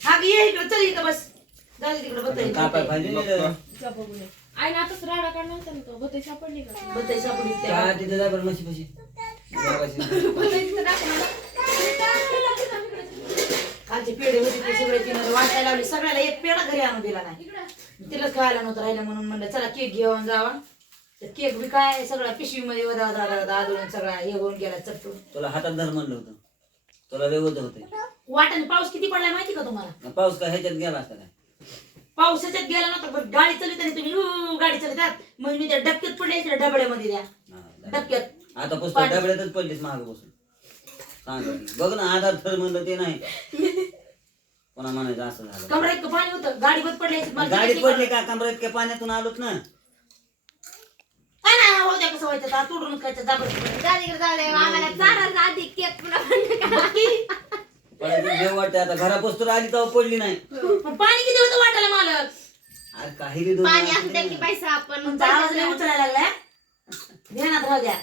हा ग, ये इकडे चल इथं बस. जाऊ दे तिकडे कापाय बत्ताई पाहिजे जा बघून ये. आई ना आताच राडा काढला होता ना तो. बत्ती सापडली का? बत्ताई सापडी त्या. तिथे जाय बरं म्हशी पशी बत्ती तिथं टाकून आला. खालचे पेढे होते ते सगळे तिने वाटायला लावले. सगळ्याला एक पेढा घरी आणून दिला नाही. इकडं. तिलाच खायला नव्हतं राहिलं म्हणून म्हणलं चला केक घेऊन जावा. केक बी काय सगळा पिशवीमध्ये वदा वदा वदा वदा आदळून सगळा हे होऊन गेला चटून तुला हातात धर म्हणलं होतं. तुला व्यवस्थ होते वाटाने पाऊस किती पडलाय माहिती का तुम्हाला? पाऊस काय ह्याच्यात गेला असता काय? पावसाच्यात गेला नव्हता पण गाडी चालवत आणि तुम्ही गाडी चालवतात. मग मी त्या डबक्यात पडले त्या डबड्यामध्ये द्या हा, डबक्यात. आता पुस्तक डबड्यातच पडलीस माग बसून. सांग बघ ना आधार थर म्हणलं ते नाही. कोणा म्हणायचं असं झालं? कमरा इतकं पाणी होतं? गाडी बंद पडली मला गाडीत तिकीट पडली का? कमरा इतक्या पाण्यातून आलोच ना? काय नाही द्या कसं व्हायचं? आता तोडून खायचं गाडीकडे जाऊ दे. आम्हाला चारायचा आधी केक पुन्हा बंद करा. जेव वाटते आता घरापासून आली तेव्हा पडली नाही. पण पाणी किती होतं वाटायला मालक? अरे काही बी दोन पाणी असू द्या की. पैसा आपण. तुमचा आवाज लय उचलायला लागलाय ध्यानात राहू द्या.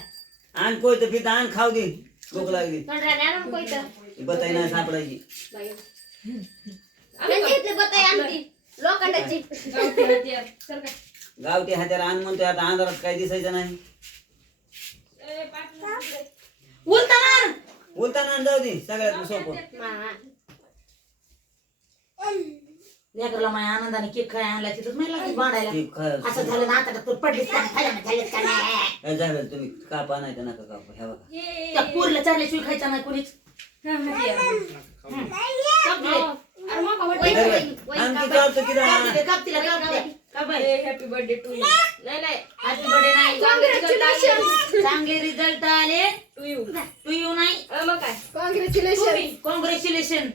आण कोय तर फिता आण खाऊ दे. भूक लागली. कंटाळा बताई नाही सापडायची. बाई. त्यांच्या इथली बताई आणती लोखंडाची. गावठी हत्यार. आण म्हणतोय आता अंधारात काही दिसायचं नाही ए, पाटलं तिकडे. उलताना आण जाऊ दे सगळ्यात सोपं. मा- लेकरला माझ्या आनंदाने केक खाय आणला तिथंच नाही लागली बांधायला असं झालं ना आता तू पडलीस का? नाही, खाल्लं नाही, खाल्लंच का नाही? काय झालं तुम्ही कापा नाही तर नका कापा बघा. ये. त्या पोरीला चारल्याशिवाय खायचा नाही कोणीच. हा, धर बाई. चालतं काप काप तिला, काप. काप बाई. हॅपी बर्थडे टू नाही नाही. नाही. चांगले रिझल्ट आले. टू यू टू यू नाही? मग काय. कॉंग्रॅच्युलेशन.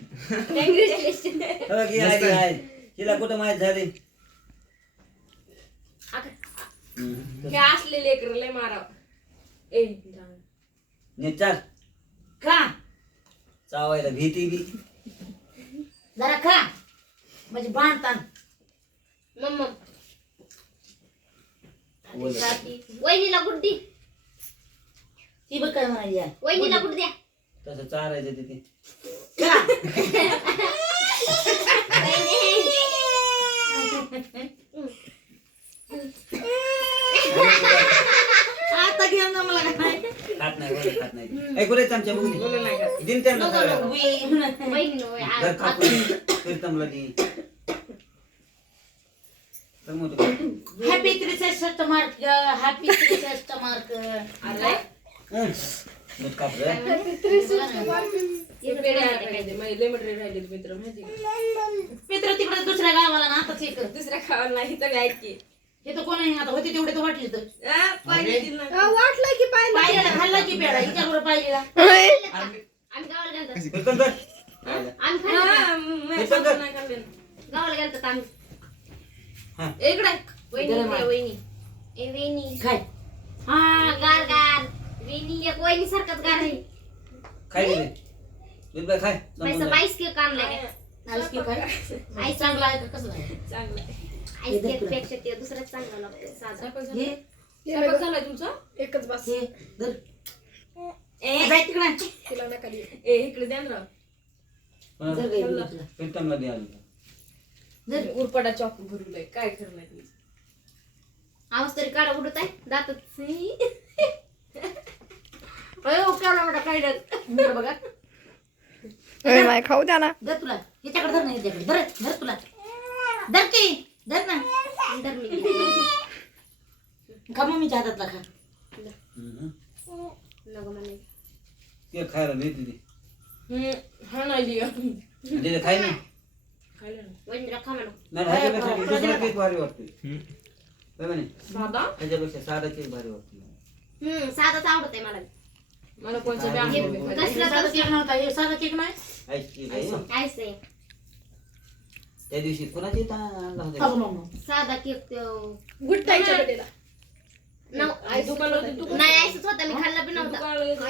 हे आहे. हिला कुठं माहीत झाली. हे असले लेकर लय माराव. ए जाऊ. नीट चाल. खा. चावायला भीती बी. जरा खा. म्हणजे बांधतान. मम्मा. बोल. वहिनीला गुड्डी. ती बघ काय म्हणाली आहे. वहिनीला गुड द्या तसं चारायचं तिथे. आता घेऊन जा मला काय. खात नाही बोल, खात नाही. ऐकू रे चमच्या बघू बोलू नाही का दिन त्यांना नको. वहिनी दी तर. हॅपी त्रिसष्ट मार्क हॅपी त्रिसष्ट मार्क आलाय. दूध काप रे. हे पेढे आणायला पाहिजे माझे लय मटेरियल राहिले मित्र माहिती का मित्र तिकडे दुसऱ्या गावाला ना आताच हे कर दुसऱ्या खावाला नाही तर काय की. हे तर कोणी आता? होते तेवढे तर वाटले तर. आ, पाहिजे दिल ना. वाटलं की पाहिलेला खाल्ला की पेडा हिच्याबरोबर पाहिलेला. आम्ही गावाला गेलतो. कीर्तन कर. आम्ही खाल्लं. का? हा, माझ्या सासूला नाही खाल्ले. ना. गावाला गेलतो आम्ही. ए, इकडे. वहिनी गरम इकडे, आहे. वहिनी. ए वहिनी. खाय हा गार गार. वहिनी एक वहिनी सारखंच गार आहे. खाय गेले दूध बाई खाय. संपून पैसा जाईल. बाईस केक आणलाय आलीस की खाय आई चांगला आहे का कसं आहे? चांगलं आहे. आईस केकपेक्षा ते दुसरंच चांगलं लागतं साधा. स्वयंपाक झाला? हे स्वयंपाक झालाय तुमचा? एकच बस. हे धर. ए, जाय तिकडे. तिला नका देऊ. ए, इकडे द्या ना तुला. दे आलं. उरपाटा चॉक काय तुझं. आवाज तरी काढा उडत आहे. दातात केवढा मोठा काय डर इकडे बघा माय खाऊ द्या ना धर तुला हिच्याकडे धर ना हिच्याकडे धर धर तुला धर की धर ना धर मी खा मम्मीच्या हातातला खा हं. नको म्हणे ते खायला देते ती. हम्म, हा नाही लिहा. दे खाय ना खायला ना. वहिनीला खा म्हणू नाही ह्याच्यापेक्षा दुसरा केक भारी वाटतोय होय म्हणे? साधा ह्याच्यापेक्षा साधा केक भारी वाटतोय हम्म साधाच आवडत आहे मला मला कोणचं बी आणलं बघ. बी. कसलं साधा केक नव्हता हे साधा केक नाही आहे ना. आहे त्या दिवशी कोणाची इथं आणला अगं होता मम्मा साधा केक तो गुड ताईच्या बर्थडेला नव- आई दुकानाला होती, तू नाही होता मी खाल्ला नव्हता दुकानाला होता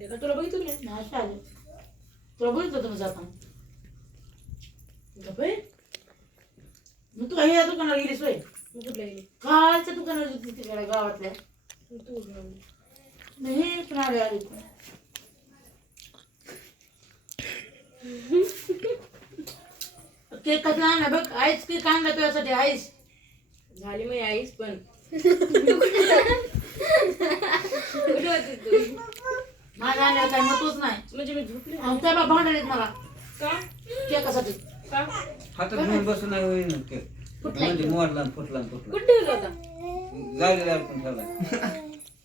ला. तुला बघितलं नाही? चालेल तुला बोलतो तुम्ही जाता गप्पे? मग तू हे दुकानावर गेलीस होय तू कुठल्या गेली? कालच्या दुकानावर गेली तिकडे गावातल्या तू. नाही पण आले आले केक कसला आणला बघ आईस केक आणला तुझ्यासाठी आईस झाली मी आईस पण कुठे होती तू माझ्या आणल्यावर काही महत्वच नाही म्हणजे मी झोपले आणि त्या बा भांडलेत मला का? केकासाठी का हातात घेऊन बसून नाही होईन ते म्हणजे मोडला आणि फुटला आणि फुटला कुठे ठेवला होता। अडकून ठेवला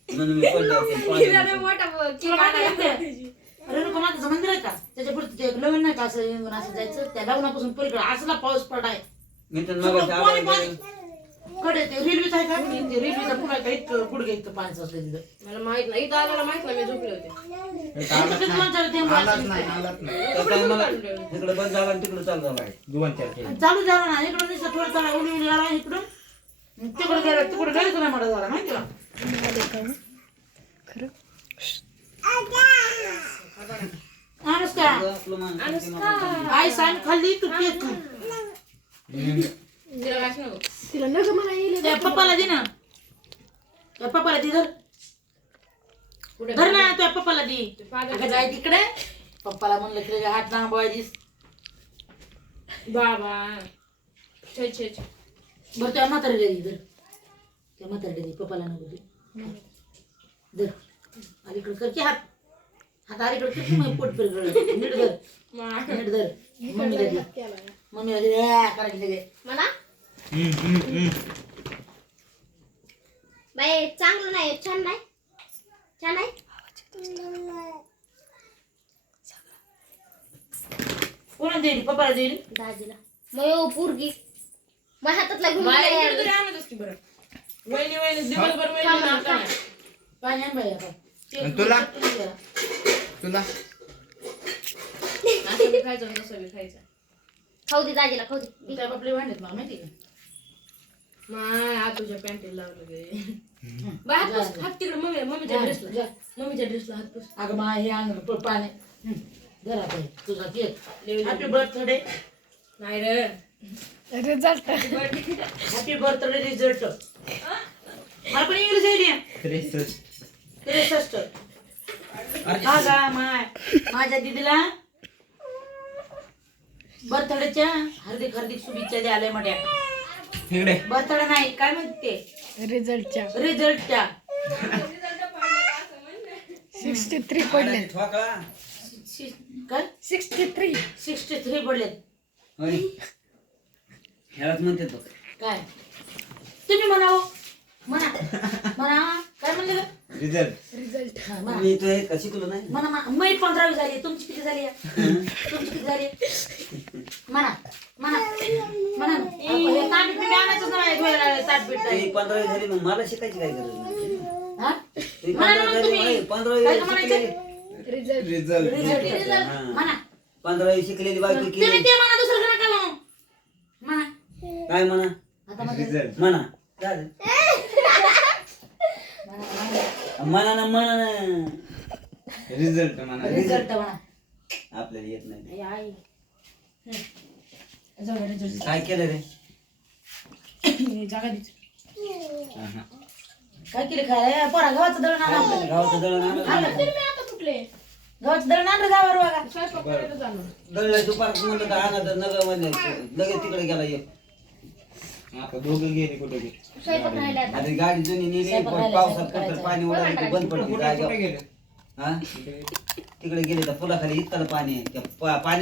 म्हणून मी पाणी मोठा केक मंदिर आहे का? त्याच्या पुढे ते एक लग्न नाही का? असं येऊन असं जायचं. त्या लग्नापासून पलीकडे असला पाऊस पडाय. मी तर पाणी पाणी कडे ते रेल्वेच आहे का? ते रेल्वेचा पुढे का इतकं गुडघे इतकं पाण्याचं असलं तिथं? मला माहीत नाही. इथं आल्याला माहीत नाही मी झोपले होते. आलाच वाजले. नाही. आलाच नाही त्या टायमाला इकडे बंद झाला आणि तिकडे चालू झाला. दोन चार केले. चालू झाला ना. इकडून नुसतं थोडं चालला उली उली आला इकडून तिकडे गेला तिकडे गेलं तुला झाला माहिती का? खरं अनुष्का आपलं माणूस आई सांग खाल्ली तू केक खा तिला काय नको तिला नग मला येईल. त्या पप्पाला दे ना. त्या पप्पाला दे धर. कुठे धर ना त्या पप्पाला दे. ते father अगं जाय तिकडे. पप्पाला म्हणलं की लगे हात नांबवायचीस बाबा. छे छे छे. बरं त्या म्हातारीला दे धर. त्या म्हातारीला दे पप्पाला नको दे. धर अलीकडे कर की हात. हात अलीकडे कर की मग पोट फिरकड नीट धर. मा- नीट धर. मम्मीला दे मम्मीला दे आ, करायची लगे मला? बाई चांगलं नाही छान नाही. छान आहे? कोणा देईल? पप्पाला देईल? दाजीला. मग यो पोरगी. माझ्या हातातला घेऊन गेला. आणत असती बरं. वहिनी वहिनी दिवसभर वहिनी आणता नाही. पाणी आण बाई आता. ते आणि तुला? तुला? असं बी खायचं आणि तसं बी खायचं. खाऊ दे दाजीला खाऊ दे. त्या बापले भांडत मला माहिती का? माय आज तुझ्या पॅन्टीला लावलं गे. बाय हात पुस, हात तिकडे मम्मी मम्मीच्या जा, ड्रेसला जा. मम्मीच्या ड्रेसला हात पुस. अगं मा हे अंग पाणी. हं, धर आता हे, तुझा केक. हॅपी बर्थडे नाही रे. रिझल्ट हॅपी बर्थडे रिझल्ट मला पण इंग्लिश येईल त्रेसष्ट त्रेसष्ट हा माय माझ्या दिदीला बर्थडेच्या हार्दिक हार्दिक शुभेच्छा द्यायला इकडे. बर्थडे नाही काय म्हणते? रिझल्टच्या रिझल्टच्या सिक्स्टी थ्री पडले ठोकळा काय सिक्स्टी थ्री सिक्स्टी थ्री पडलेत. होय. ह्यालाच म्हणतात बघ काय? तुम्ही म्हणावं. म्हणा. म्हणा. काय म्हणले ग? रिझल्ट रिझल्ट हा, म्हणा. मी तो हे का शिकलो नाही? म्हणा म्हणा. मै पंधरावी झाली तुमची किती झाली आहे? तुमची किती झाली म्हणा. म्हणा. म्हणा ना. हे ताट बिट आणायचंच नाही धुवायला ताटपीठ ती नाही. पंधरावी झाली मग मला शिकायची काय गरज नाही. हा? ती म्हणा ना पंधरावी मग झाली तुम्ही. पंधरावी काय शिकलेली म्हणायचं? रिझल्ट रिझल्ट रिझल्ट हा. म्हणा. पंधरावी शिकलेली बायको तुम्ही केली. ते म्हणा दुसरं नका म्हणू म्हणा काय म्हणा? आता मध्ये रिझल्ट म्हणा. चालेल म्हणा, ना म्हणा ना. रिझल्ट म्हणा. रिझल्ट म्हणा. आपल्याला येत नाही. आई, आई. हं. जाऊ दे, रिझल्ट. काय केलं रे? जागा दे. काय केलं खायला? पोरा गव्हाचं दळण आणा आपल्याला. गावाचं दळण आणलं तरी मी आता कुठले? गव्हाचं दळण आणलं गावावर बघा. जाणार. दळलं दुपार म्हणलं तर आणा तर नगरमध्ये लगेच तिकडे गेला एक. आता दोघं गेले कुठे गेले? स्वयंपाक राहिला आता. आता गाडी जुनी नेली पण पावसात कुठं पाणी उडालं की बंद पडली कुठे गेले? हा? तिकडे गेले तर फुलाखाली इतकं पाणी आहे. त्या पा- पाणी